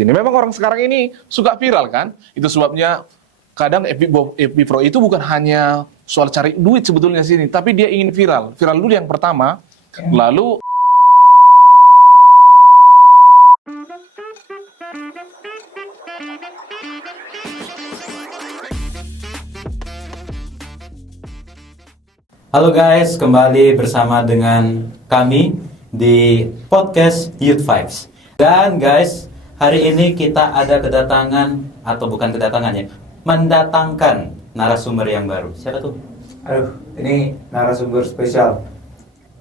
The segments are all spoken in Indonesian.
sini. Memang orang sekarang ini suka viral kan? Itu sebabnya kadang FB Pro itu bukan hanya soal cari duit sebetulnya sini, tapi dia ingin viral. Viral dulu yang pertama, lalu Halo guys, kembali bersama dengan kami di podcast Youth Vibes. Dan guys, hari ini kita ada kedatangan, atau bukan kedatangan ya, mendatangkan narasumber yang baru. Siapa tuh? Aduh, ini narasumber spesial.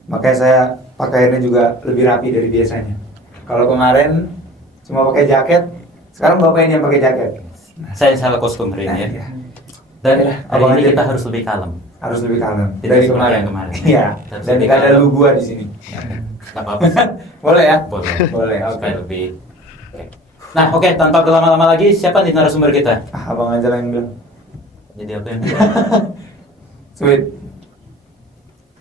Makanya saya pakaiannya juga lebih rapi dari biasanya. Kalau kemarin cuma pakai jaket, sekarang bapak ini yang pakai jaket. Saya salah kostum hari ini ya. Iya. Dan Ya, hari abang ini aja. kita harus lebih kalem. Harus lebih kalem Jadi dari seperti kemarin. yang kemarin. Iya. Harus Dan lebih tidak ada kalem. lu gua di sini. Gak apa-apa sih. Boleh ya? Boleh. Boleh, oke. Supaya lebih. Oke. Nah, oke, tanpa berlama-lama lagi, siapa nih narasumber kita? Abang aja lah yang bilang. Jadi apa yang Sweet.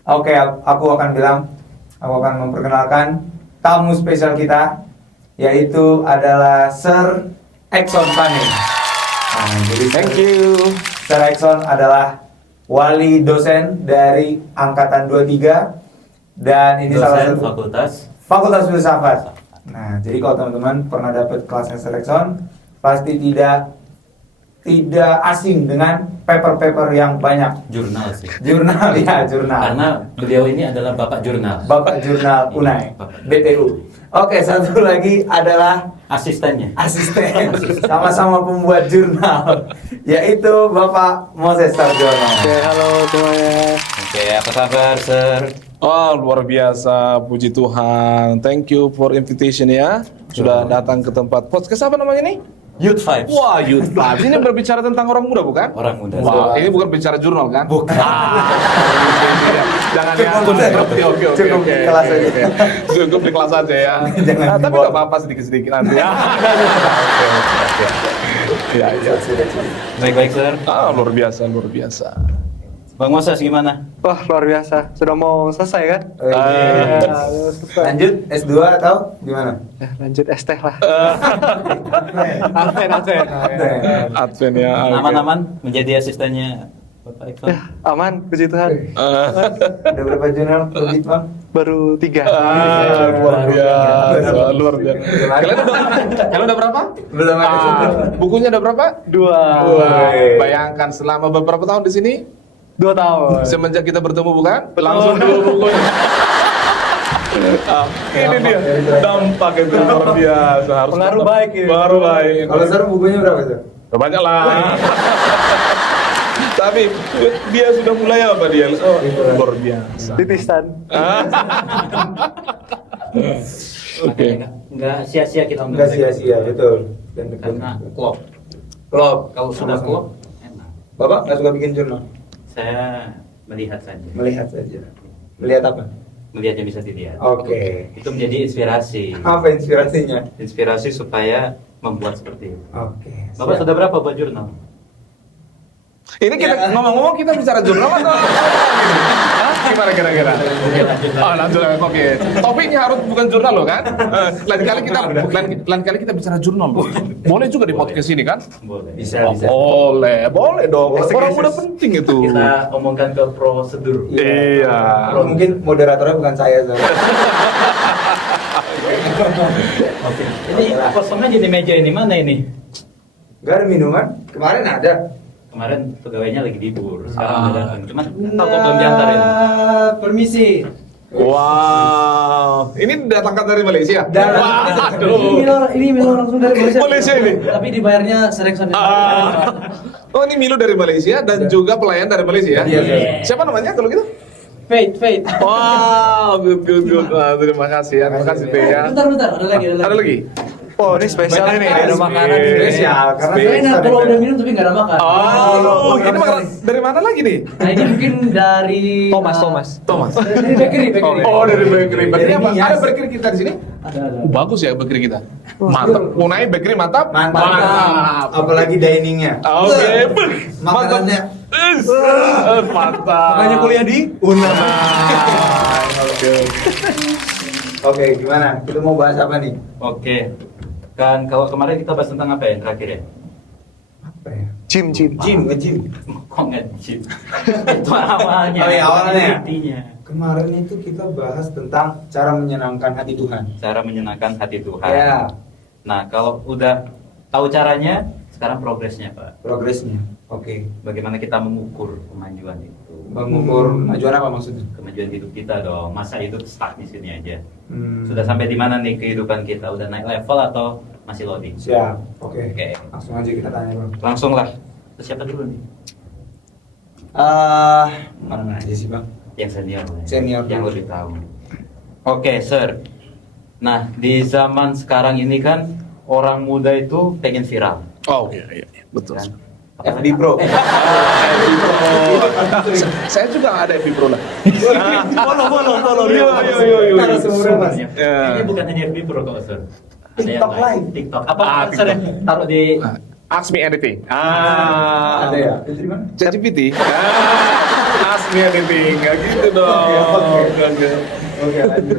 Oke, aku akan memperkenalkan tamu spesial kita, yaitu adalah Sir Exxon Pane. Nah, jadi thank you. Sir Exxon adalah wali dosen dari Angkatan 23 dan ini salah dosen satu fakultas. filsafat. Nah, jadi kalau teman-teman pernah dapat kelasnya Sir Exxon, pasti tidak asing dengan paper-paper yang banyak. Jurnal sih. Jurnal ya, jurnal. Karena beliau ini adalah bapak jurnal. Bapak Jurnal UNAI, BTU. Oke, satu lagi adalah Asistennya. asisten, sama-sama pembuat jurnal, yaitu Bapak Moses Sarjono. Oke, halo semuanya. Oke, apa kabar, Sir? Oh, luar biasa, puji Tuhan. Thank you for invitation ya. Sudah datang ke tempat podcast apa namanya nih? Youth Vibes. Wah, Youth Vibes. Ini berbicara tentang orang muda bukan? Orang muda. Wah, ini bukan bicara jurnal kan? Bukan. Jangan ya. Oke. Cukup di kelas aja. Oke. Cukup di kelas aja ya. Jangan Nah, tapi dibawa. nggak apa-apa sedikit-sedikit nanti ya. Oke. Ya, ya. Baik-baik, Sir. Luar biasa. Bang Moses gimana? Wah, luar biasa. Sudah mau selesai kan? Oke. Sudah selesai. Lanjut S2 atau gimana? Ya, lanjut es teh lah. Adven. Advent ya. oke. Aman-aman menjadi asistennya Bapak Ekson. Ya, aman, puji Tuhan. Ada berapa jurnal terbit, Bang? Baru 3. Luar biasa. Kalian udah berapa? Belum ada. Bukunya ada berapa? 2. Wah, bayangkan selama beberapa tahun di sini 2 tahun. semenjak kita bertemu bukan? Langsung 2 buku. Ini dia dampak itu luar biasa. Harus Pengaruh baik ini. Pengaruh baik. Kalau Sir bukunya berapa, Sir? Banyak lah. Tapi dia sudah mulai apa dia? Oh, luar biasa. Titisan. Oke. Enggak sia-sia kita Enggak sia-sia, betul. Dan Karena klop. Klop. Kalau sudah Sama-sama. klop, enak. Bapak nggak suka bikin jurnal? Saya melihat saja. Melihat saja. Melihat apa? Melihat yang bisa dilihat. Oke. Itu menjadi inspirasi. Apa inspirasinya? Inspirasi supaya membuat seperti itu. Oke. Bapak siap. sudah berapa buat jurnal? Ini kita ngomong-ngomong kita bicara jurnal atau Hah? Gimana kira-kira? Oh, lanjut. Oke. Topiknya harus bukan jurnal loh kan? Lain kali kita bicara jurnal loh. Boleh juga di podcast ini kan? Boleh. Bisa, Oh, bisa. boleh dong. Eksekusi. Orang muda penting itu. Kita omongkan ke prosedur. Iya. Kalau mungkin moderatornya bukan saya, Sir. Oke. Ini kosong aja di meja ini, mana ini? Gak ada minuman? Kemarin ada. Kemarin pegawainya lagi libur, sekarang udah datang. Cuman tahu kok belum diantarin. Permisi. Wow. Ini datangkan dari Malaysia? Waduh. Ini Milo langsung dari Malaysia. Malaysia ini? Tapi dibayarnya Serexon. Oh, ini Milo dari Malaysia dan juga pelayan dari Malaysia. Iya. Siapa namanya kalau gitu? Fate. Wow, good. Wah, terima kasih ya. Terima kasih Teh ya. Bentar, ada lagi. Oh, ini spesial Banyak ini. sekali. Ada makanan ini. Spesial, karena Saya enak spesial. kalau udah minum tapi nggak ada makan. Oh, ini makanan dari mana lagi nih? Nah ini mungkin dari Thomas. Dari bakery. Oh, dari bakery. Bakery apa? Nias. Ada bakery kita di sini? Ada. Bagus ya bakery kita. Mantap. Unai bakery mantap. Mantap. Apalagi diningnya. Oke. Makanannya. Mantap. Makanya kuliah di UNAI. Oke, gimana? Kita mau bahas apa nih? Oke. Kan kalau kemarin kita bahas tentang apa ya terakhir ya? Apa ya? Jim. Nge-gym. Kok nge-gym? Itu awalnya. Oh iya, awalnya. Intinya. Kemarin itu kita bahas tentang cara menyenangkan hati Tuhan. Cara menyenangkan hati Tuhan. Ya, Nah, kalau udah tahu caranya, sekarang progresnya, Pak. progresnya. Oke. Bagaimana kita mengukur kemajuan itu? Mengukur kemajuan apa maksudnya? Kemajuan hidup kita dong. Masa hidup stuck di sini aja? Hmm. Sudah sampai di mana nih kehidupan kita? Udah naik level atau masih loading? Siap. Oke. Oke. Langsung aja kita tanya, Bang. Langsung lah. Terus siapa dulu nih? Mana aja sih, Bang? Yang senior. lah ya. Senior Yang dulu. lebih tahu. Oke, Sir. Nah, di zaman sekarang ini kan orang muda itu pengen viral. Oh iya, betul. Kan? FB Pro. Saya juga ada FB Pro lah. Follow. Narasumber, Mas. Ini bukan hanya FB Pro kok, Sir. Ada yang TikTok lain. Live. TikTok. Apa Ah, Sir, TikTok. taruh di Ask me anything. Ada ya? Itu di mana? ChatGPT. Ask me anything. Nggak gitu dong. Oke, lanjut.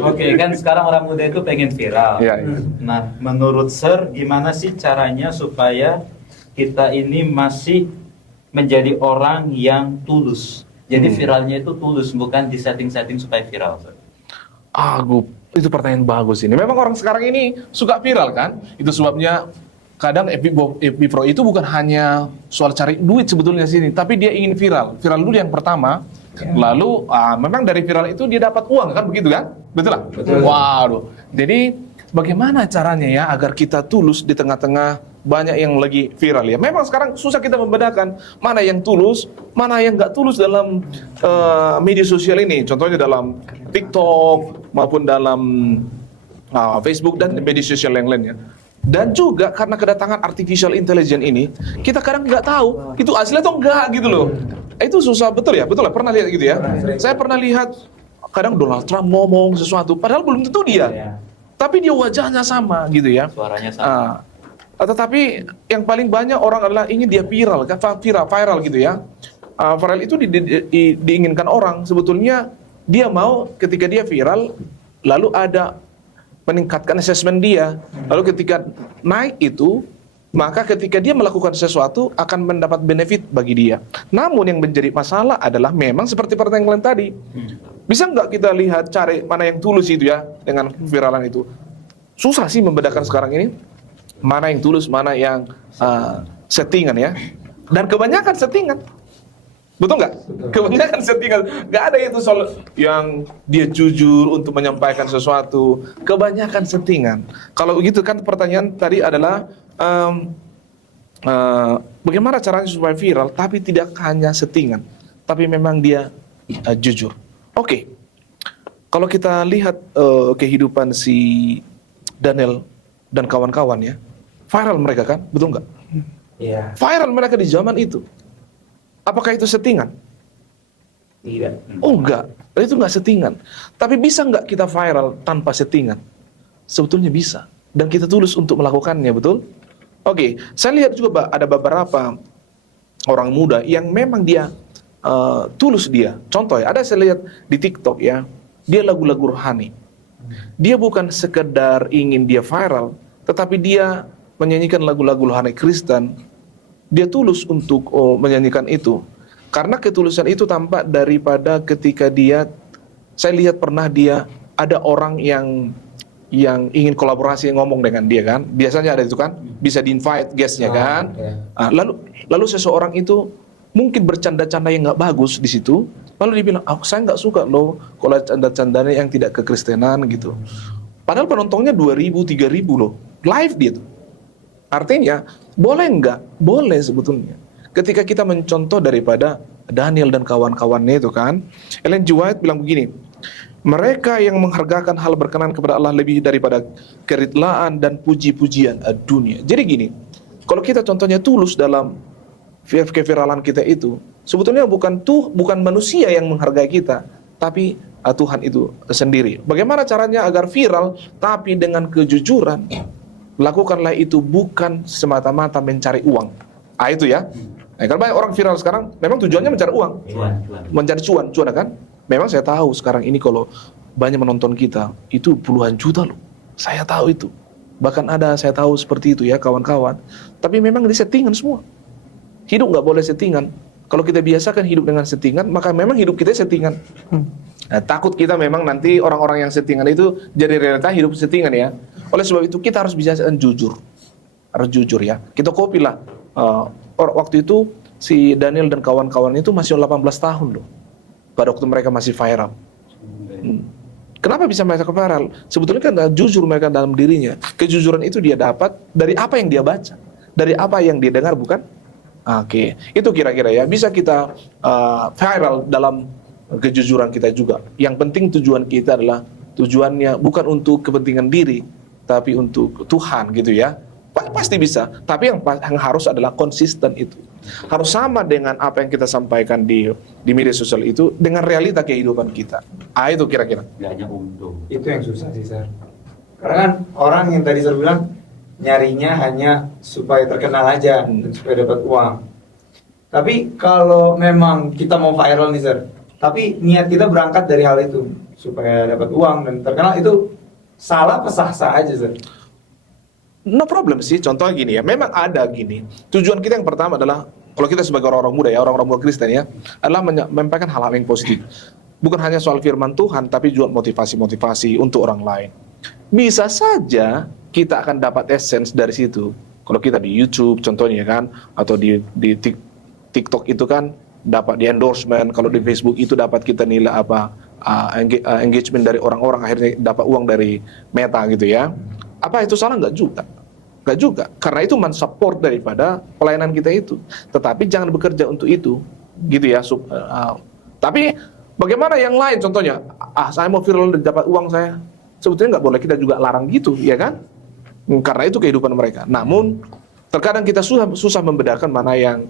Oke, kan sekarang orang muda itu pengen viral. Iya, iya. Nah, menurut Sir, gimana sih caranya supaya kita ini masih menjadi orang yang tulus? Jadi viralnya itu tulus, bukan di setting-setting supaya viral, Sir. Itu pertanyaan bagus ini. Memang orang sekarang ini suka viral kan? Itu sebabnya kadang FB Pro itu bukan hanya soal cari duit sebetulnya sini, tapi dia ingin viral. Viral dulu yang pertama, lalu memang dari viral itu dia dapat uang kan, begitu kan? Betul lah? Betul. Waduh. Jadi bagaimana caranya ya agar kita tulus di tengah-tengah banyak yang lagi viral ya? Memang sekarang susah kita membedakan mana yang tulus, mana yang nggak tulus dalam media sosial ini. Contohnya dalam TikTok maupun dalam Facebook dan media sosial yang lainnya. Dan juga karena kedatangan artificial intelligence ini, kita kadang nggak tahu itu asli atau enggak gitu loh. Itu susah, betul ya? Betul lah, pernah lihat gitu ya? Saya pernah lihat kadang Donald Trump ngomong sesuatu, padahal belum tentu dia. Tapi dia wajahnya sama gitu ya. Suaranya sama. Tetapi yang paling banyak orang adalah ingin dia viral, kan viral gitu ya. Viral itu diinginkan orang. Sebetulnya dia mau ketika dia viral, lalu ada meningkatkan assessment dia. Lalu ketika naik itu, maka ketika dia melakukan sesuatu akan mendapat benefit bagi dia. Namun yang menjadi masalah adalah memang seperti pertanyaan tadi. Bisa nggak kita lihat cari mana yang tulus itu ya dengan viralan itu? Susah sih membedakan sekarang ini. Mana yang tulus, mana yang settingan ya. Dan kebanyakan settingan. Betul nggak? Kebanyakan settingan. Nggak ada itu soal yang dia jujur untuk menyampaikan sesuatu. Kebanyakan settingan. Kalau begitu kan pertanyaan tadi adalah bagaimana caranya supaya viral, tapi tidak hanya settingan, tapi memang dia jujur. Oke. Kalau kita lihat kehidupan si Daniel dan kawan-kawan ya, viral mereka kan, betul nggak? Iya. Viral mereka di zaman itu. Apakah itu settingan? Tidak. Oh enggak, itu enggak settingan. Tapi bisa enggak kita viral tanpa settingan? Sebetulnya bisa. Dan kita tulus untuk melakukannya, betul? Oke, saya lihat juga ada beberapa orang muda yang memang dia tulus dia. Contoh ya, ada saya lihat di TikTok ya, dia lagu-lagu rohani. Dia bukan sekedar ingin dia viral, tetapi dia menyanyikan lagu-lagu rohani Kristen. Dia tulus untuk menyanyikan itu. Karena ketulusan itu tampak daripada ketika dia, saya lihat pernah dia, ada orang yang ingin kolaborasi ngomong dengan dia kan. Biasanya ada itu kan, bisa di-invite guestnya kan. Lalu seseorang itu mungkin bercanda-canda yang nggak bagus di situ. Lalu dia bilang, saya nggak suka loh kalau canda-candanya yang tidak kekristenan gitu. Padahal penontonnya 2.000, 3.000 loh. Live dia tuh. Artinya, boleh nggak? Boleh sebetulnya. Ketika kita mencontoh daripada Daniel dan kawan-kawannya itu kan, Ellen G. White bilang begini, mereka yang menghargakan hal berkenan kepada Allah lebih daripada keridlaan dan puji-pujian dunia. Jadi gini, kalau kita contohnya tulus dalam keviralan kita itu, sebetulnya bukan manusia yang menghargai kita, tapi Tuhan itu sendiri. Bagaimana caranya agar viral, tapi dengan kejujuran? Lakukanlah itu bukan semata-mata mencari uang. Itu ya. Nah, karena banyak orang viral sekarang memang tujuannya mencari uang. Mencari cuan kan? Memang saya tahu sekarang ini kalau banyak menonton kita, itu puluhan juta loh. Saya tahu itu. Bahkan ada saya tahu seperti itu ya kawan-kawan. Tapi memang disettingan semua. Hidup nggak boleh settingan. Kalau kita biasakan hidup dengan settingan, maka memang hidup kita settingan. Nah, takut kita memang nanti orang-orang yang settingan itu jadi realita hidup settingan ya. Oleh sebab itu kita harus bisa jujur. Harus jujur ya. Kita copy lah. Waktu itu si Daniel dan kawan-kawan itu masih 18 tahun loh. Pada waktu mereka masih viral. Kenapa bisa mereka viral? Sebetulnya kan jujur mereka dalam dirinya. Kejujuran itu dia dapat dari apa yang dia baca. Dari apa yang dia dengar, bukan? Oke, itu kira-kira ya. Bisa kita viral dalam kejujuran kita juga. Yang penting tujuan kita adalah tujuannya bukan untuk kepentingan diri, tapi untuk Tuhan gitu ya. Pasti bisa. Tapi yang harus adalah konsisten itu. Harus sama dengan apa yang kita sampaikan di media sosial itu dengan realita kehidupan kita. Itu kira-kira. Nggak hanya untung. Itu yang susah sih, Sir. Karena kan orang yang tadi saya bilang nyarinya hanya supaya terkenal aja dan supaya dapat uang. Tapi kalau memang kita mau viral nih, Sir, tapi niat kita berangkat dari hal itu supaya dapat uang dan terkenal, itu salah apa sah-sah aja, Sir? No problem sih, contohnya gini ya, memang ada gini. Tujuan kita yang pertama adalah, kalau kita sebagai orang-orang muda ya, orang-orang muda Kristen ya, adalah menyampaikan hal-hal yang positif. Bukan hanya soal firman Tuhan, tapi juga motivasi-motivasi untuk orang lain. Bisa saja kita akan dapat essence dari situ. Kalau kita di YouTube contohnya kan, atau di TikTok itu kan dapat di endorsement, kalau di Facebook itu dapat kita nilai engagement dari orang-orang, akhirnya dapat uang dari Meta gitu ya. Apa itu salah? Enggak juga. Enggak juga. Karena itu mensupport daripada pelayanan kita itu. Tetapi jangan bekerja untuk itu. Gitu ya. Tapi bagaimana yang lain contohnya? Saya mau viral dan dapat uang saya. Sebetulnya nggak boleh kita juga larang gitu, ya kan? Karena itu kehidupan mereka. Namun terkadang kita susah membedakan mana yang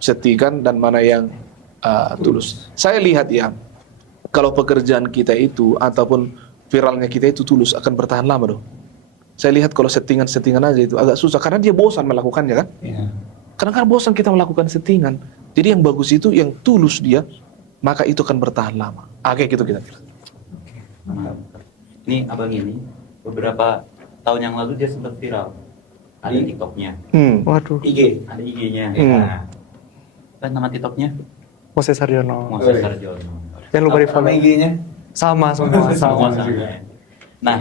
settingan dan mana yang tulus. Saya lihat ya, kalau pekerjaan kita itu ataupun viralnya kita itu tulus akan bertahan lama dong. Saya lihat kalau settingan aja itu agak susah karena dia bosan melakukannya kan? Iya. Karena bosan kita melakukan settingan. Jadi yang bagus itu yang tulus dia, maka itu akan bertahan lama. Kayak gitu kita. Mantap. Ini abang ini beberapa tahun yang lalu dia sempat viral. Ada TikToknya, Waduh. IG. ada IG-nya. Nah, Kan nama TikToknya Moses Sarjono. Moses Sarjono. Jangan lupa di Nama follow. IG-nya. Sama semua. Semua sama. Nah,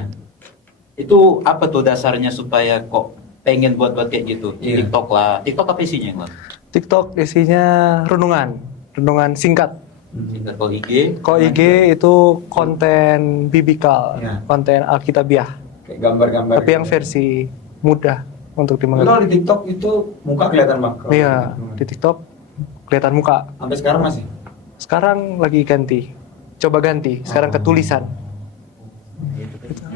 itu apa tuh dasarnya supaya kok pengen buat kayak gitu? Iya. TikTok lah. TikTok apa isinya, Bang? TikTok isinya renungan singkat. Singkat. Kalau IG, Kalau IG itu konten biblikal, Iya. konten Alkitabiah. Kayak gambar-gambar. Tapi yang versi mudah untuk Kalau dimengerti. di TikTok itu muka kelihatan, Bang. Kalau Iya, di- di TikTok kelihatan muka. Sampai sekarang masih. Sekarang lagi ganti. Coba ganti, sekarang ketulisan.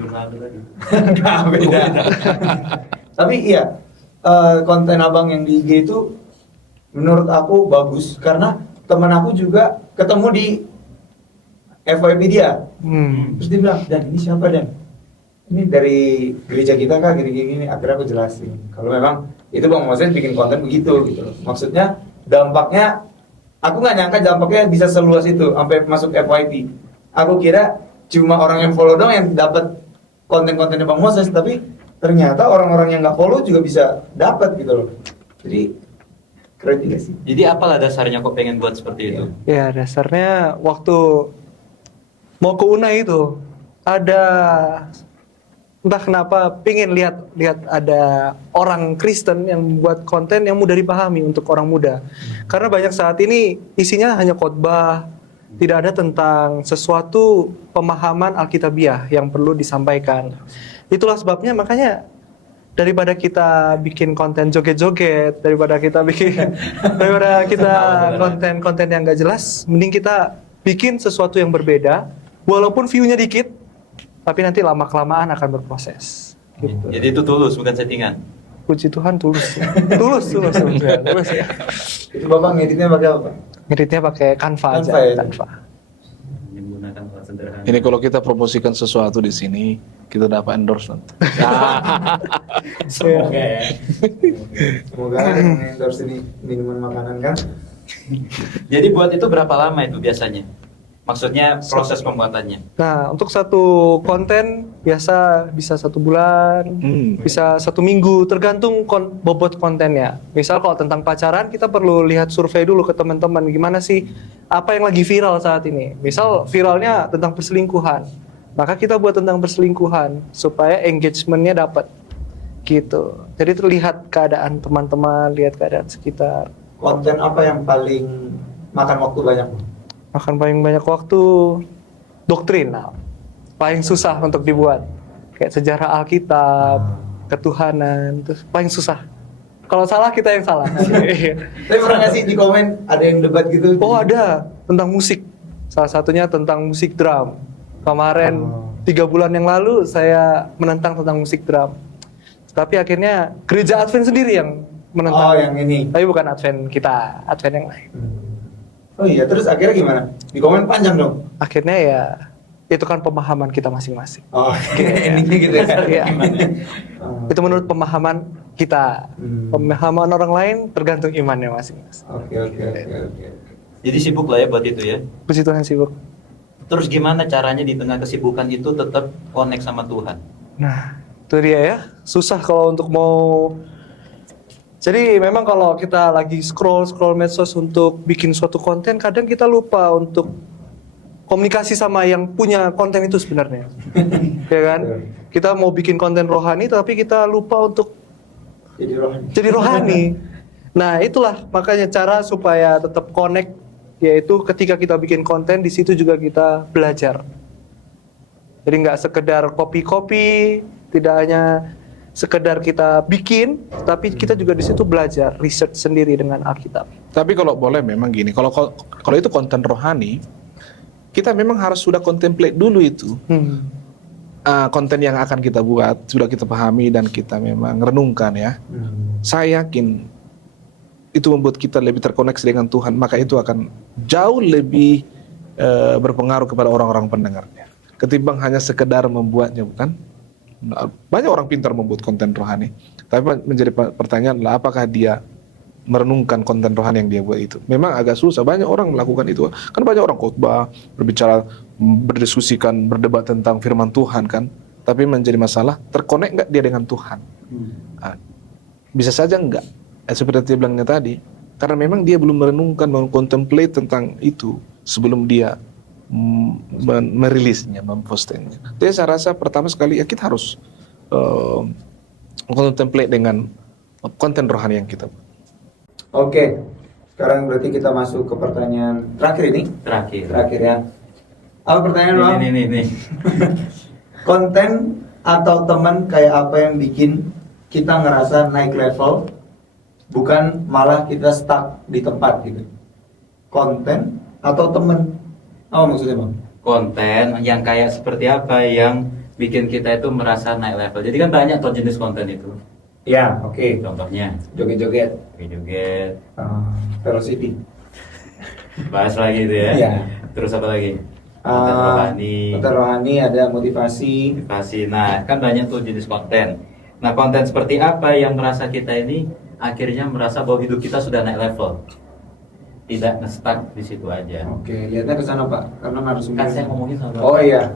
jurnal lagi. Nggak, beda. Tapi iya, konten abang yang di IG itu menurut aku bagus karena teman aku juga ketemu di FYP dia. Terus dia bilang, Dan ini siapa Dan? Ini dari gereja kita kah gini-gini. Akhirnya aku jelasin kalau memang itu Bang Moses bikin konten begitu gitu loh. Maksudnya dampaknya, aku nggak nyangka dampaknya bisa seluas itu sampai masuk FYP. Aku kira cuma orang yang follow dong yang dapat konten-kontennya Bang Moses, tapi ternyata orang-orang yang nggak follow juga bisa dapat gitu loh. Jadi keren juga sih. Jadi apalah dasarnya kok pengen buat seperti itu? Ya dasarnya waktu mau ke Unai itu ada entah kenapa pengen lihat ada orang Kristen yang buat konten yang mudah dipahami untuk orang muda. Karena banyak saat ini isinya hanya khotbah, tidak ada tentang sesuatu pemahaman Alkitabiah yang perlu disampaikan. Itulah sebabnya makanya daripada kita bikin konten joget-joget, daripada kita konten-konten yang gak jelas, mending kita bikin sesuatu yang berbeda, walaupun view-nya dikit, tapi nanti lama-kelamaan akan berproses. Gitu. Jadi itu tulus, bukan settingan. Puji Tuhan tulus ya. Tulus ya. Itu Bapak ngeditnya pakai apa? Ngeditnya pakai Canva aja, Canva ya? Canva. Menggunakan alat sederhana. Ini kalau kita promosikan sesuatu di sini, kita dapat endorsement. Semoga ya. Semoga ada yang endorse ini minuman makanan kan. Jadi buat itu berapa lama itu biasanya? Maksudnya proses pembuatannya. Nah, untuk satu konten biasa bisa 1 bulan, bisa 1 minggu, tergantung bobot kontennya. Misal kalau tentang pacaran, kita perlu lihat survei dulu ke teman-teman, gimana sih apa yang lagi viral saat ini. Misal viralnya tentang perselingkuhan, maka kita buat tentang perselingkuhan supaya engagementnya dapat, gitu. Jadi terlihat keadaan teman-teman, lihat keadaan sekitar. Konten apa yang paling makan waktu banyak? Makan paling banyak waktu doktrinal, paling susah untuk dibuat, kayak sejarah Alkitab, ketuhanan, terus paling susah. Kalau salah kita yang salah. Tapi pernah nggak sih di komen ada yang debat gitu? Oh ada, tentang musik. Salah satunya tentang musik drum. Kemarin 3 bulan yang lalu saya menentang tentang musik drum. Tapi akhirnya gereja Advent sendiri yang menentang. Oh yang ini. Tapi bukan Advent kita, Advent yang lain. Oh iya, terus akhirnya gimana? Di komen panjang dong. Akhirnya ya itu kan pemahaman kita masing-masing. Oh, endingnya gitu ya. Iya. Oh. Itu menurut pemahaman kita. Pemahaman orang lain tergantung imannya masing-masing. Oke. Jadi sibuk lah ya buat itu ya. Puji Tuhan sibuk. Terus gimana caranya di tengah kesibukan itu tetap connect sama Tuhan? Nah, itu dia ya. Susah kalau untuk mau. Jadi memang kalau kita lagi scroll medsos untuk bikin suatu konten, kadang kita lupa untuk komunikasi sama yang punya konten itu sebenarnya. Ya kan? Kita mau bikin konten rohani tapi kita lupa untuk jadi rohani. Nah, itulah makanya cara supaya tetap connect, yaitu ketika kita bikin konten di situ juga kita belajar. Jadi nggak sekedar copy, tidak hanya sekedar kita bikin, tapi kita juga di situ belajar, research sendiri dengan Alkitab. Tapi kalau boleh memang gini, kalau itu konten rohani, kita memang harus sudah contemplate dulu itu. Konten yang akan kita buat, sudah kita pahami dan kita memang renungkan ya. Saya yakin itu membuat kita lebih terkoneksi dengan Tuhan, maka itu akan jauh lebih berpengaruh kepada orang-orang pendengarnya. Ketimbang hanya sekedar membuatnya, bukan? Banyak orang pintar membuat konten rohani, tapi menjadi pertanyaan adalah apakah dia merenungkan konten rohani yang dia buat itu. Memang agak susah, banyak orang melakukan itu. Kan banyak orang khotbah, berbicara, berdiskusikan, berdebat tentang firman Tuhan kan. Tapi menjadi masalah, terkonek nggak dia dengan Tuhan? Bisa saja enggak, seperti dia bilangnya tadi. Karena memang dia belum merenungkan, mengkontemplate tentang itu sebelum dia merilisnya, mempostingnya. Jadi saya rasa pertama sekali ya kita harus contemplate dengan konten rohani yang kita buat. Oke, sekarang berarti kita masuk ke pertanyaan terakhir ini. Terakhir ya. Apa pertanyaan lo? Ini. Konten atau teman kayak apa yang bikin kita ngerasa naik level, bukan malah kita stuck di tempat gitu? Konten atau teman? Apa maksudnya bang? Konten yang kayak seperti apa yang bikin kita itu merasa naik level. Jadi kan banyak tuh jenis konten itu. Ya, oke. Contohnya Joget-joget. joget, Velocity. bahas lagi itu ya. Iya. Terus apa lagi? Konten rohani, Konten rohani, ada motivasi. motivasi. Nah, kan banyak tuh jenis konten. Nah, konten seperti apa yang merasa kita ini akhirnya merasa bahwa hidup kita sudah naik level, tidak nge-stuck di situ aja. Oke, lihatnya ke sana Pak, karena narasumber. Kan saya ngomongin sama Oh iya.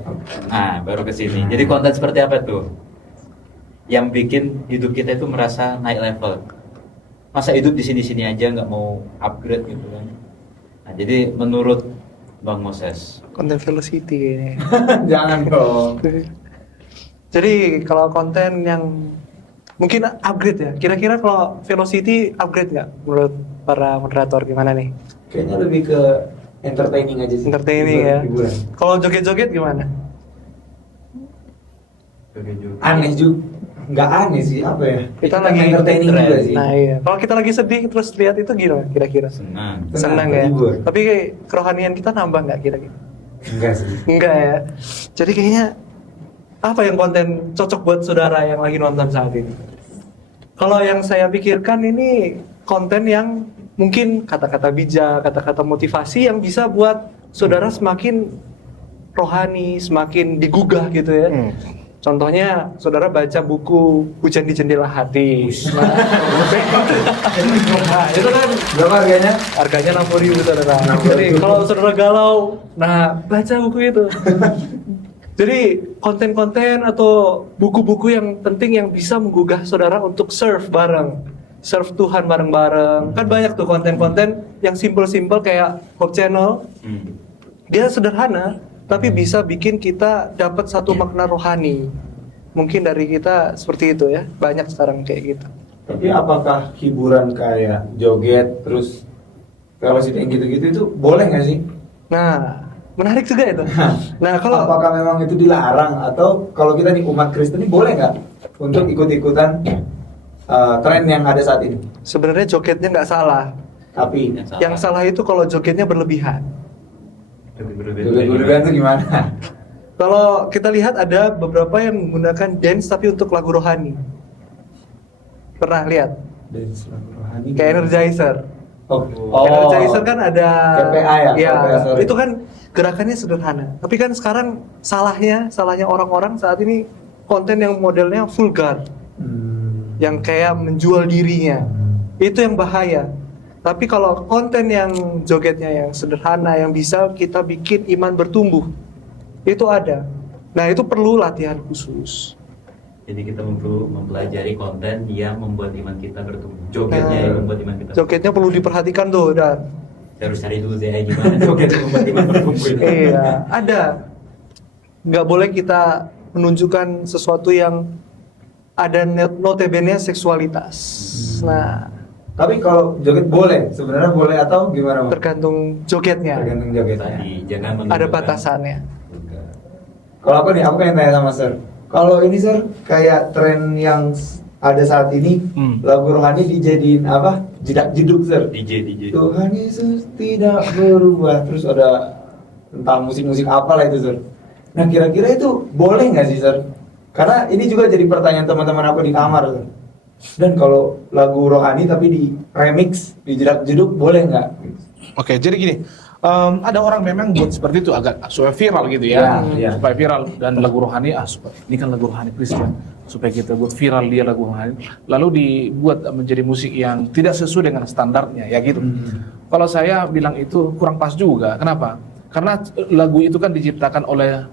Nah, baru ke sini. Jadi konten seperti apa tuh yang bikin hidup kita itu merasa naik level? Masa hidup di sini-sini aja nggak mau upgrade gitu kan? Nah, jadi menurut Bang Moses, Konten velocity kayaknya. Jangan dong. Jadi kalau konten yang mungkin upgrade ya, kira-kira kalau velocity upgrade nggak menurut para moderator, gimana nih? Kayaknya lebih ke entertaining aja sih. Entertaining ya. Hiburan. Kalau joget-joget gimana? Aneh juga. Nggak aneh sih, apa ya? Kita Itu lagi entertaining tren. juga sih. Nah iya, kalau kita lagi sedih terus lihat itu gimana kira-kira? senang. Senang ya. terhibur. Tapi kerohanian kita nambah nggak kira-kira? Enggak sih. Enggak ya. Jadi kayaknya apa yang konten cocok buat saudara yang lagi nonton saat ini? Kalau yang saya pikirkan ini konten yang mungkin kata-kata bijak, kata-kata motivasi yang bisa buat saudara semakin rohani, semakin digugah gitu ya. Contohnya, saudara baca buku Hujan di Jendela Hati. Nah, itu kan Berapa harganya? harganya 60.000 saudara. Jadi kalau saudara galau, nah baca buku itu. Jadi konten-konten atau buku-buku yang penting yang bisa menggugah saudara untuk serve bareng, serve Tuhan bareng-bareng. Kan banyak tuh konten-konten yang simple-simple kayak Hope Channel. Dia sederhana, tapi bisa bikin kita dapat satu makna rohani. Mungkin dari kita seperti itu ya, banyak sekarang kayak gitu. Tapi apakah hiburan kayak joget terus fellowship yang gitu-gitu itu boleh nggak sih? Nah, menarik juga itu. Nah, kalau Apakah memang itu dilarang atau kalau kita nih umat Kristen ini boleh nggak untuk ikut-ikutan tren yang ada saat ini? sebenarnya jogetnya nggak salah. Tapi Yang salah itu kalau jogetnya berlebihan. joget-jogetan itu gimana? Kalau kita lihat ada beberapa yang menggunakan dance tapi untuk lagu rohani. Pernah lihat? Dance lagu rohani. Kayak Energizer. Oh. Energizer kan ada KPA ya? Iya, KPA, sorry. itu kan gerakannya sederhana. Tapi kan sekarang salahnya orang-orang saat ini konten yang modelnya vulgar. Yang kayak menjual dirinya. Itu yang bahaya. Tapi kalau konten yang jogetnya yang sederhana, yang bisa kita bikin iman bertumbuh, itu ada. Nah, itu perlu latihan khusus. Jadi kita perlu mempelajari konten yang membuat iman kita bertumbuh. Jogetnya yang membuat iman kita. Jogetnya perlu diperhatikan tuh, dan Saya harus cari dulu saya gimana joget yang membuat iman bertumbuh. iya, ada. Nggak boleh kita menunjukkan sesuatu yang ada notabene seksualitas. Nah, Tapi kalau joget boleh, sebenarnya boleh atau gimana? Mas? tergantung jogetnya. Tergantung jogetnya. Tadi jangan Ada menunjukkan. batasannya. Kalau aku nih, aku pengen tanya sama Sir. Kalau ini Sir, kayak tren yang ada saat ini, lagu rohani dijadiin apa? Jedak jeduk Sir. DJ. Tuhan Yesus tidak berubah. Terus ada tentang musik-musik apa lah itu Sir. Nah kira-kira itu boleh nggak sih Sir? Karena ini juga jadi pertanyaan teman-teman aku di kamar Sir. Dan kalau lagu rohani tapi di remix, di jedak jeduk boleh nggak? Oke, jadi gini, ada orang memang buat seperti itu agak supaya viral gitu ya, Ya. supaya viral dan lagu rohani, supaya ini kan lagu rohani Kristen, supaya kita buat viral dia lagu rohani, lalu dibuat menjadi musik yang tidak sesuai dengan standarnya, ya gitu. Kalau saya bilang itu kurang pas juga, kenapa? Karena lagu itu kan diciptakan oleh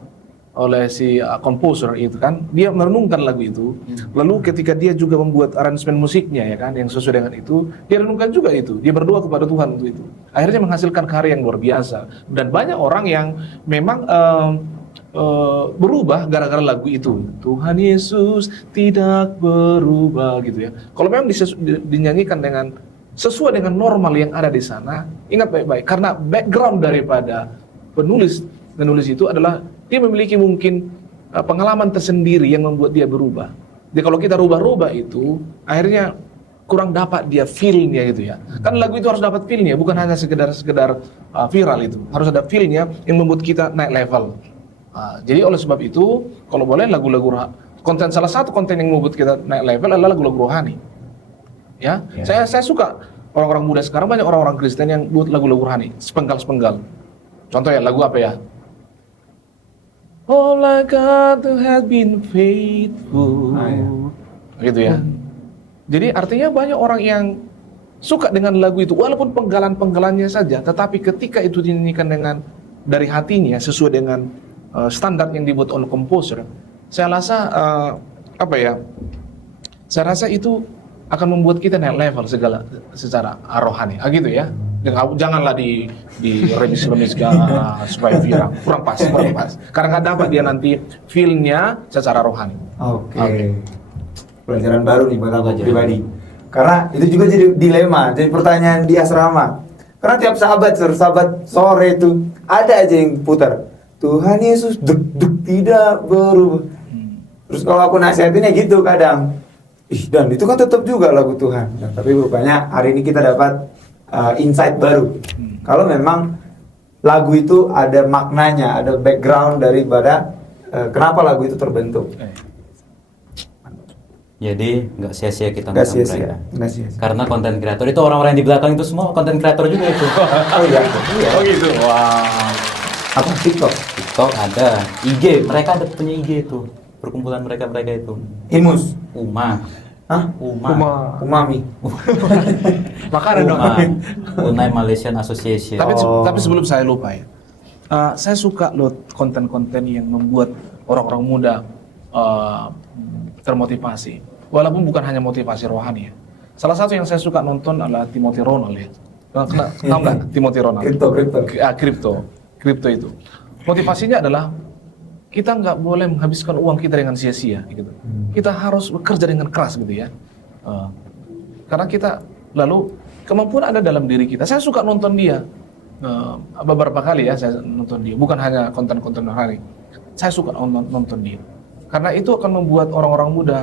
si komposer itu kan, dia merenungkan lagu itu, lalu ketika dia juga membuat aransemen musiknya ya kan, yang sesuai dengan itu, dia renungkan juga itu, dia berdoa kepada Tuhan untuk itu, akhirnya menghasilkan karya yang luar biasa, dan banyak orang yang memang berubah gara-gara lagu itu. Tuhan Yesus tidak berubah gitu ya. Kalau memang dinyanyikan dengan sesuai dengan normal yang ada di sana, ingat baik-baik, karena background daripada penulis itu adalah dia memiliki mungkin pengalaman tersendiri yang membuat dia berubah. Jadi kalau kita rubah-rubah itu, akhirnya kurang dapat dia feel-nya gitu ya. Kan lagu itu harus dapat feel-nya, bukan hanya sekedar viral itu. Harus ada feel-nya yang membuat kita naik level. Jadi oleh sebab itu, kalau boleh lagu-lagu salah satu konten yang membuat kita naik level adalah lagu-lagu rohani. Ya, saya suka orang-orang muda sekarang, banyak orang-orang Kristen yang buat lagu-lagu rohani, sepenggal-sepenggal. Contoh ya, lagu apa ya? All I got to have been faithful. Gitu ya. Jadi artinya banyak orang yang suka dengan lagu itu, walaupun penggalan-penggalannya saja, tetapi ketika itu dinyanyikan dengan dari hatinya sesuai dengan standar yang dibuat oleh komposer, saya rasa saya rasa itu akan membuat kita naik level secara rohani, gitu ya. Janganlah di remis-remis supaya viral, kurang pas. Karena nggak dapat dia nanti feel-nya secara rohani. Oke. Pelajaran baru nih buat aku pribadi. Karena itu juga jadi dilema, jadi pertanyaan di asrama. Karena tiap sahabat sore itu ada aja yang putar. Tuhan Yesus duk tidak berubah. Terus kalau aku nasihatinnya gitu kadang. Dan itu kan tetap juga lagu Tuhan. Nah, tapi rupanya hari ini kita dapat insight baru. Kalau memang lagu itu ada maknanya, ada background daripada kenapa lagu itu terbentuk. Jadi nggak sia-sia kita Nggak nonton sia-sia. mereka. Karena konten kreator itu orang-orang yang di belakang itu semua konten kreator juga itu. Oh iya. Oh gitu. Wah. Apa TikTok? TikTok ada, IG, mereka ada punya IG itu. perkumpulan mereka itu? Imus. UMA. Hah? UMA. Umami. Makanan dong. UMA. Unai Malaysian Association. Tapi sebelum saya lupa ya, saya suka loh konten-konten yang membuat orang-orang muda termotivasi. Walaupun bukan hanya motivasi rohani ya. Salah satu yang saya suka nonton adalah Timothy Ronald ya. Tahu nggak Timothy Ronald? Kripto itu. Motivasinya adalah kita nggak boleh menghabiskan uang kita dengan sia-sia gitu. Kita harus bekerja dengan keras gitu ya. Karena kita lalu kemampuan ada dalam diri kita. Saya suka nonton dia. Beberapa kali ya saya nonton dia. Bukan hanya konten-konten rohani. Saya suka nonton dia. Karena itu akan membuat orang-orang muda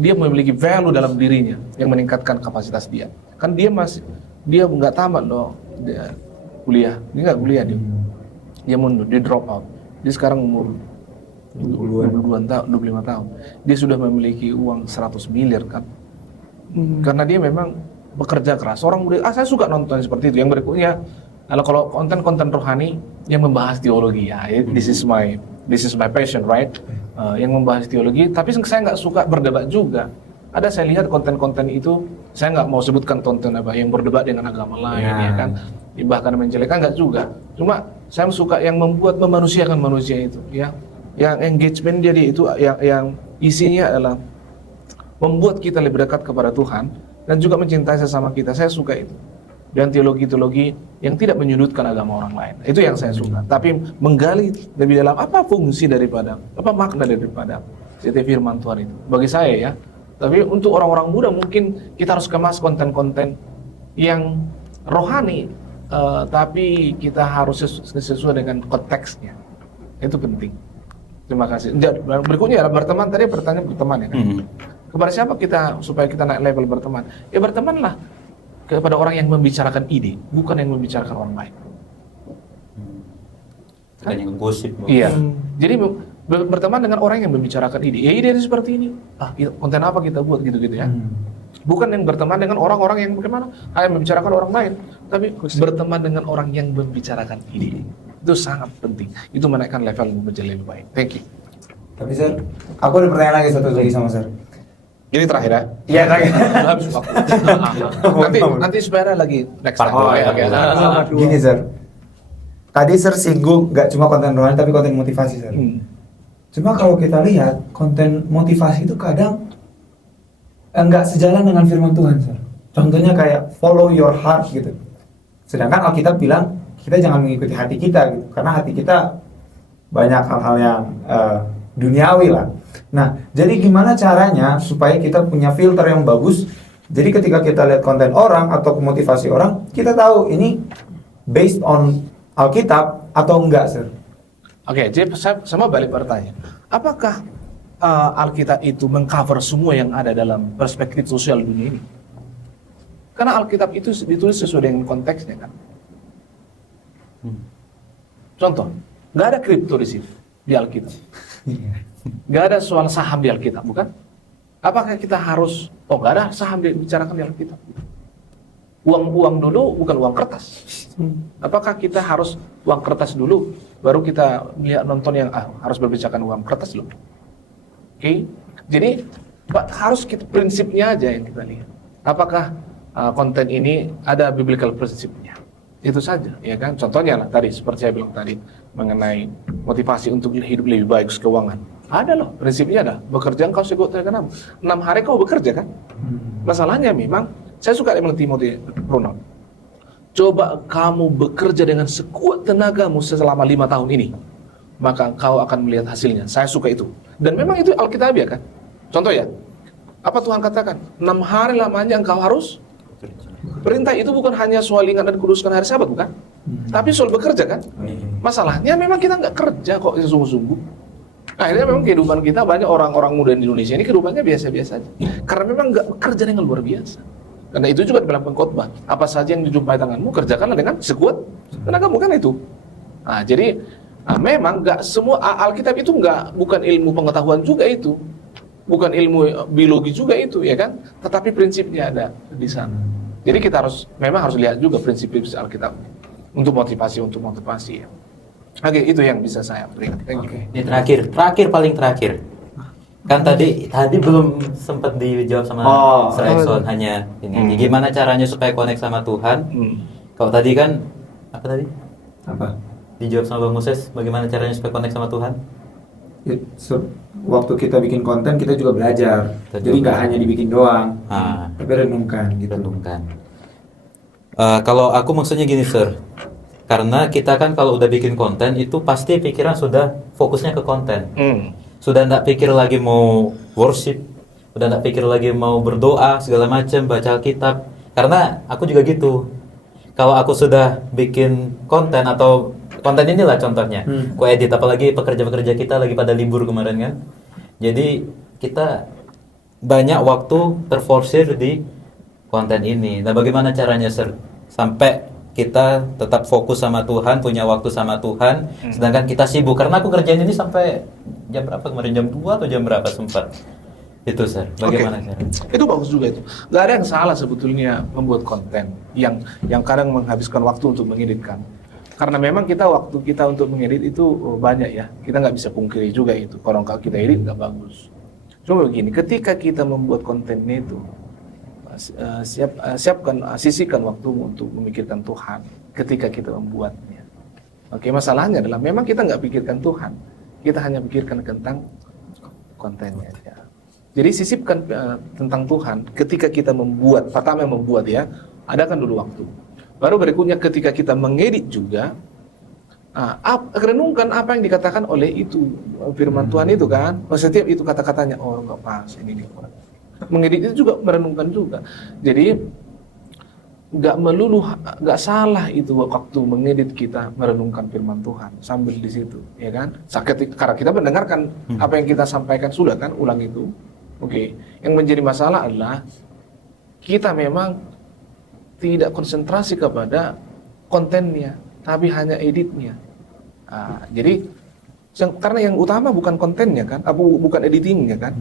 dia memiliki value dalam dirinya yang meningkatkan kapasitas dia. Kan dia nggak tamat loh kuliah. Dia nggak kuliah dia mundur, dia drop out. Dia sekarang umur 22 tahun, 25 tahun. Dia sudah memiliki uang 100 miliar kan. Karena dia memang bekerja keras. Orang muda, saya suka nonton seperti itu. Yang berikutnya, kalau konten-konten rohani yang membahas teologi ya, this is my passion, right? Yang membahas teologi, tapi saya nggak suka berdebat juga. Ada saya lihat konten-konten itu, saya nggak mau sebutkan tonton apa yang berdebat dengan agama lain, ya kan, bahkan menjelekan nggak juga. Cuma saya suka yang memanusiakan manusia itu, ya, yang engagement dia itu, yang isinya adalah membuat kita lebih dekat kepada Tuhan dan juga mencintai sesama kita. Saya suka itu. Dan teologi-teologi yang tidak menyudutkan agama orang lain. Itu yang saya suka. Tapi menggali lebih dalam apa fungsi daripada, apa makna daripada setiap firman Tuhan itu. Bagi saya ya. Tapi untuk orang-orang muda mungkin kita harus kemas konten-konten yang rohani, tapi kita harus sesuai dengan konteksnya. Itu penting. Terima kasih. Berikutnya berteman, tadi bertanya berteman ya kan? Kepada siapa kita supaya kita naik level berteman? Ya bertemanlah kepada orang yang membicarakan ide, bukan yang membicarakan orang lain. Bukan yang gosip. Iya. Jadi berteman dengan orang yang membicarakan ide. Ya ide seperti ini. Konten apa kita buat gitu-gitu ya. Bukan yang berteman dengan orang-orang yang bagaimana hanya membicarakan orang lain, tapi berteman dengan orang yang membicarakan ide. Itu sangat penting. Itu menaikkan level menjadi lebih baik. Thank you. Tapi Sir, aku ada pertanyaan lagi satu lagi sama Sir. Ini terakhir ya? Iya terakhir. Habis waktu. nanti supaya lagi next time. Oke. Gini Sir, tadi Sir singgung nggak cuma konten rohani tapi konten motivasi Sir. Cuma kalau kita lihat konten motivasi itu kadang nggak sejalan dengan firman Tuhan Sir. Contohnya kayak follow your heart gitu. Sedangkan Alkitab bilang kita jangan mengikuti hati kita gitu, karena hati kita banyak hal-hal yang duniawi lah. Nah, jadi gimana caranya supaya kita punya filter yang bagus? Jadi ketika kita lihat konten orang atau motivasi orang, kita tahu ini based on Alkitab atau enggak, Sir? Oke, jadi saya sama balik bertanya. Apakah Alkitab itu mengcover semua yang ada dalam perspektif sosial dunia ini? Karena Alkitab itu ditulis sesuai dengan konteksnya kan. Contoh, nggak ada kripto di sini di Alkitab. Nggak ada soal saham di Alkitab, bukan? Apakah kita harus, nggak ada saham dibicarakan di Alkitab? Uang dulu bukan uang kertas. Apakah kita harus uang kertas dulu, baru kita lihat nonton yang harus berbicarakan uang kertas dulu? Oke, jadi harus kita prinsipnya aja yang kita lihat. Apakah konten ini ada biblical prinsipnya? Itu saja, ya kan? Contohnya lah tadi, seperti saya bilang tadi, mengenai motivasi untuk hidup lebih baik keuangan. Ada loh, prinsipnya ada. Bekerja engkau sekuat tenaga 6 hari kau bekerja kan? Masalahnya memang, saya suka dengan Timothy Ronald. Coba kamu bekerja dengan sekuat tenagamu selama 5 tahun ini, maka engkau akan melihat hasilnya. Saya suka itu. Dan memang itu Alkitabiah kan? Contoh ya, apa Tuhan katakan? 6 hari lamanya engkau harus perintah itu bukan hanya soal ingat dan kuduskan hari Sabat, bukan? Tapi soal bekerja kan? Masalahnya memang kita nggak kerja kok sungguh-sungguh. Akhirnya memang kehidupan kita banyak orang-orang muda di Indonesia ini kehidupannya biasa-biasa aja. Karena memang nggak bekerja dengan luar biasa. Karena itu juga dalam pengkhotbah. Apa saja yang dijumpai tanganmu, kerjakanlah dengan sekuat tenagamu kan itu. Nah, jadi memang nggak semua Alkitab itu bukan ilmu pengetahuan juga itu. Bukan ilmu biologi juga itu, ya kan? Tetapi prinsipnya ada di sana. Jadi kita memang harus lihat juga prinsip-prinsip Alkitab untuk motivasi ya. Oke, itu yang bisa saya berikan. Thank you. Ini terakhir paling terakhir. Kan tadi belum sempat dijawab sama Sir Exxon, hanya ini. Gimana caranya supaya connect sama Tuhan? Kalau tadi kan apa tadi? Apa? Dijawab sama Bang Moses, bagaimana caranya supaya connect sama Tuhan? Ya, waktu kita bikin konten kita juga belajar. Jadi nggak hanya dibikin doang, tapi renungkan gitu. Renungkan. Kalau aku maksudnya gini, Sir. Karena kita kan kalau udah bikin konten itu pasti pikiran sudah fokusnya ke konten. Sudah nggak pikir lagi mau worship, udah nggak pikir lagi mau berdoa segala macam, baca Alkitab. Karena aku juga gitu. Kalau aku sudah bikin konten atau konten inilah contohnya, aku edit, apalagi pekerja-pekerja kita lagi pada libur kemarin kan. Jadi kita banyak waktu terforsir di konten ini. Nah, bagaimana caranya, Sir, sampai kita tetap fokus sama Tuhan, punya waktu sama Tuhan, sedangkan kita sibuk. Karena aku kerjain ini sampai jam berapa kemarin, jam 2 atau jam berapa sempat. Itu, Sir, bagaimana caranya? Itu bagus juga itu. Gak ada yang salah sebetulnya membuat konten yang kadang menghabiskan waktu untuk mengeditkan. Karena memang waktu kita untuk mengedit itu banyak ya. Kita nggak bisa pungkiri juga itu. Kalau kita edit nggak bagus. Cuma begini, ketika kita membuat kontennya itu, sisihkan waktu untuk memikirkan Tuhan ketika kita membuatnya. Oke, masalahnya adalah memang kita nggak pikirkan Tuhan. Kita hanya pikirkan tentang kontennya aja. Jadi sisipkan tentang Tuhan ketika kita membuat, pertama yang membuat ya, adakan dulu waktu. Baru berikutnya ketika kita mengedit juga, renungkan apa yang dikatakan oleh itu firman Tuhan itu kan. Setiap itu kata-katanya, oh nggak pas, ini kurang. Mengedit itu juga merenungkan juga. Jadi nggak salah itu waktu mengedit kita merenungkan firman Tuhan sambil di situ, ya kan? Karena kita mendengarkan apa yang kita sampaikan sudah kan, ulang itu. Oke. Yang menjadi masalah adalah kita memang tidak konsentrasi kepada kontennya, tapi hanya editnya. Jadi karena yang utama bukan kontennya kan, bukan editingnya kan,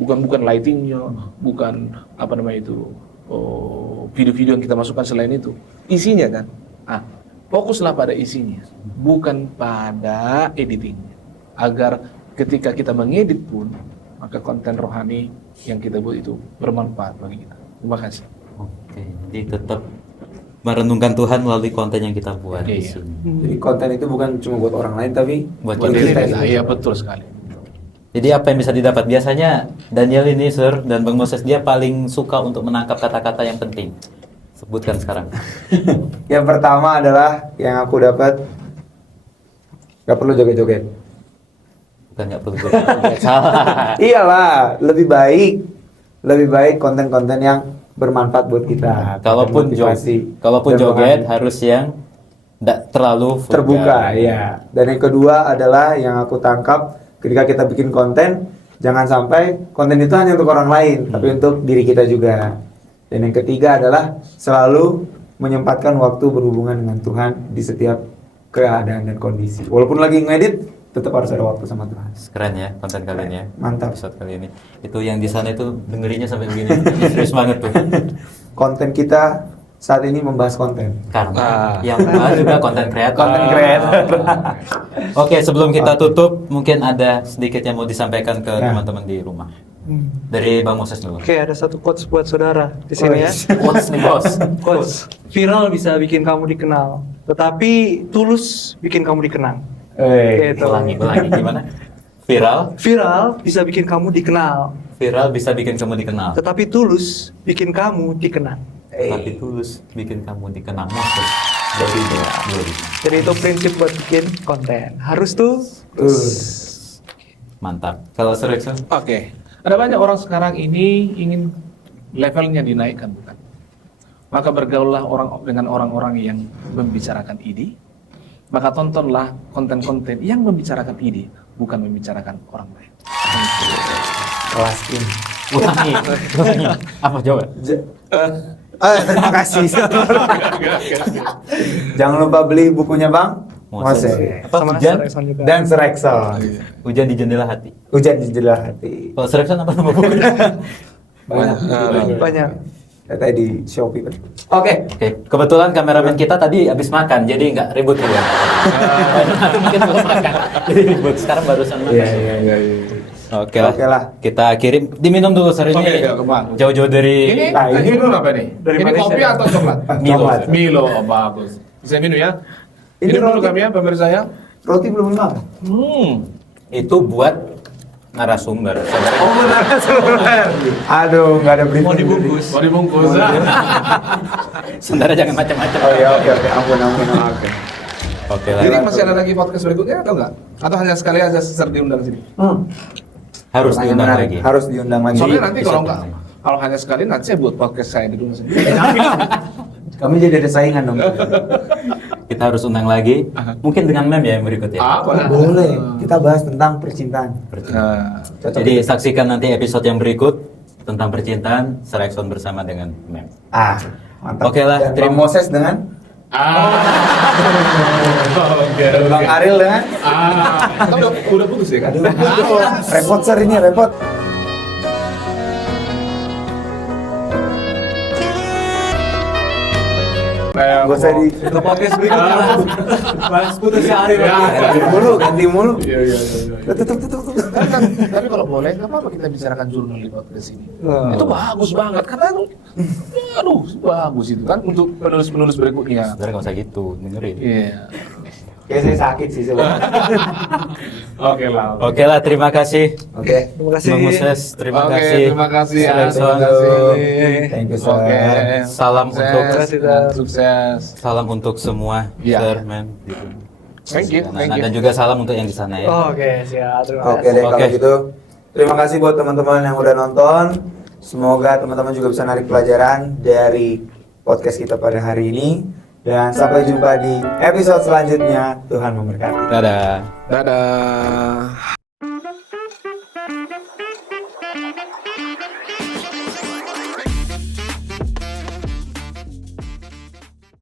bukan lightingnya, bukan apa namanya itu video-video yang kita masukkan selain itu, isinya kan. Fokuslah pada isinya, bukan pada editingnya. Agar ketika kita mengedit pun, maka konten rohani yang kita buat itu bermanfaat bagi kita. Terima kasih. Oke, jadi tetap merenungkan Tuhan melalui konten yang kita buat di sini. Jadi konten itu bukan cuma buat orang lain, tapi Buat diri kita. kita. Iya, betul sekali. Jadi apa yang bisa didapat? Biasanya Daniel ini, Sir, dan Bang Moses, dia paling suka untuk menangkap kata-kata yang penting. Sebutkan sekarang. Yang pertama adalah yang aku dapat, gak perlu joget-joget. Bukan nggak perlu joget. Salah. Iyalah, lebih baik konten-konten yang bermanfaat buat kita. Kalaupun Motivasi joget dan harus yang tidak terlalu vulgar. terbuka, ya. Dan yang kedua adalah yang aku tangkap ketika kita bikin konten, jangan sampai konten itu hanya untuk orang lain, tapi untuk diri kita juga. Dan yang ketiga adalah selalu menyempatkan waktu berhubungan dengan Tuhan di setiap keadaan dan kondisi. Walaupun lagi ngedit, tetap harus ada waktu sama Tuhan. Keren ya konten kalian ya. Mantap. Episode kali ini. Itu yang di sana itu dengerinnya sampai begini. Serius banget tuh. Konten kita saat ini membahas konten. Karena yang bahas juga konten kreator. Konten kreator. Oke, sebelum kita tutup, mungkin ada sedikit yang mau disampaikan ke teman-teman di rumah. Dari Bang Moses dulu. Oke, ada satu quotes buat saudara di sini ya. Quotes nih bos. Quotes. Viral bisa bikin kamu dikenal, tetapi tulus bikin kamu dikenang. Gitu. Ulangi gimana? Viral bisa bikin kamu dikenal, Viral bisa bikin kamu dikenal. tetapi tulus bikin kamu dikenang. Tapi tulus bikin kamu dikenal. Moses. Jadi itu prinsip buat bikin konten. Harus tuh. Mantap. Kalau Sir Exxon? Oke. Ada banyak orang sekarang ini ingin levelnya dinaikkan, bukan? Maka bergaullah dengan orang-orang yang membicarakan ide. Maka tontonlah konten-konten yang membicarakan ide, bukan membicarakan orang lain. Kelas ini. Ulangi. Apa jawab? Terima kasih. Jangan lupa beli bukunya Bang Moses. Apa Sama hujan? Sir Exxon juga. Dan Sir Exxon. Hujan di jendela hati. Hujan di jendela hati. Kalau Sir Exxon apa nama bukunya? Banyak. Banyak. Katanya di Shopee. Oke. Oke, kebetulan kameramen kita tadi habis makan, jadi nggak ribut ya. Mungkin belum makan, jadi ribut. Sekarang barusan makan. Iya. Oke lah. Oke lah. Kita kirim, diminum dulu sore Oke, ini. ya, Kemang. Jauh-jauh dari Ini, Nah, ini ini dulu apa nih? dari Ini Malaysia. kopi atau coklat? Milo. Coklat. Milo, oh, bagus. Bisa minum ya? Ini Ini dulu roti. kami ya, pemirsa ya. Roti belum dimakan. itu buat narasumber. Saudara. Oh, benar. Aduh, nggak ada briefing. Mau dibungkus. Mau dibungkus. Saudara jangan macam-macam. Oh iya, oke. Ampun. Oke. Oke lah. Jadi masih ada lagi podcast berikutnya atau enggak? Atau hanya sekali aja diundang sini? Harus Pertanyaan diundang menarik. lagi. Harus diundang lagi. Soalnya nanti kalau episode enggak, kalau hanya sekali nanti saya buat podcast saya di rumah sendiri. Kami jadi ada saingan dong. Kita harus undang lagi. Mungkin dengan meme ya yang berikutnya. Apa? Boleh. Kita bahas tentang percintaan. Nah, Jadi saksikan nanti episode yang berikut tentang percintaan Serekson bersama dengan meme. Mantap. Oke lah, Dan terima- Bang Moses dengan Oke. Bang Ariel dengan Kita udah putus ya kan? repot sir ini repot. Gak usah di Ke podcast berikutnya bahas putus sehari. ganti mulu. Iya. Tutup. Tapi kalau boleh, nggak apa-apa kita bicarakan jurnal di podcast ini. Itu bagus banget karena itu, aduh bagus itu kan untuk penulis-penulis berikutnya. Saudara nggak usah gitu, dengerin. Iya. Kayak saya sakit sih sebenarnya. Oke lah. Oke lah, terima kasih. Oke. Terima kasih. Bang Moses, terima Oke, kasih. terima kasih. Serekson. Terima kasih. Thank you, sir. Oke. Salam Sukses. untuk- Sukses. Salam untuk semua, Iya. sir, man. Thank you. Dan juga salam untuk yang di sana ya. Oke, siap. Terima Oke kasih. deh Oke. kalau gitu. Terima kasih buat teman-teman yang udah nonton. Semoga teman-teman juga bisa narik pelajaran dari podcast kita pada hari ini. Dan sampai jumpa di episode selanjutnya. Tuhan memberkati. Dadah. Dadah.